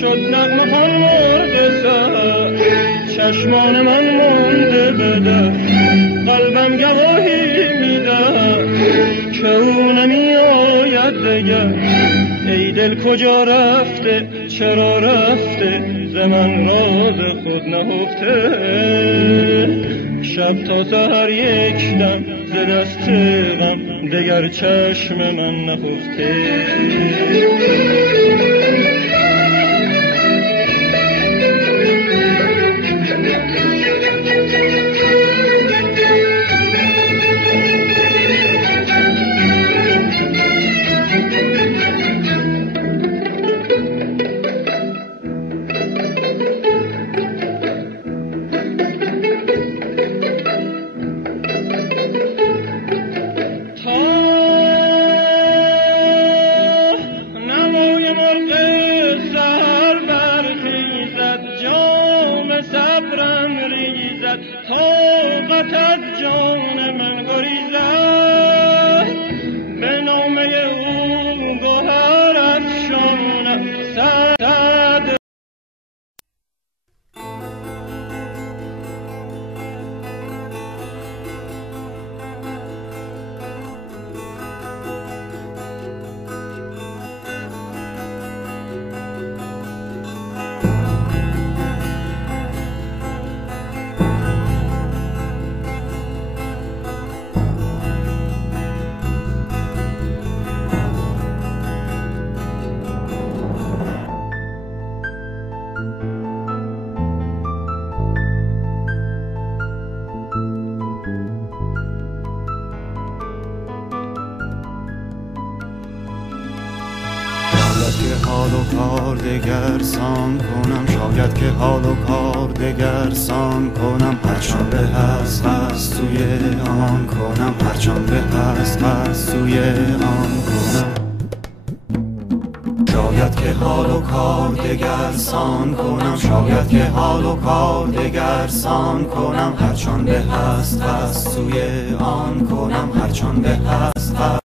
شد نغمه آن مرغ سحر چشمان من مانده به در قلبم گواهی میدهد که او نمی آید دگر ای دل کجا رفته چرا رفته ز من راز خود نهفته شب تا سحر یک دم ز دست غم دگر چشم من نخفته طاقت از جان من گریزد به نامه او گوهر افشانم صد که حال و کار دگر سان کنم شاید که حال و کار دگر سان کنم هرچان به هست هست سوی آن کنم هرچان به هست هست سوی آن کنم شاید که حال و کار دگر سان کنم شاید که حال و کار دگر سان کنم هرچان به هست هست سوی آن کنم هرچان به هست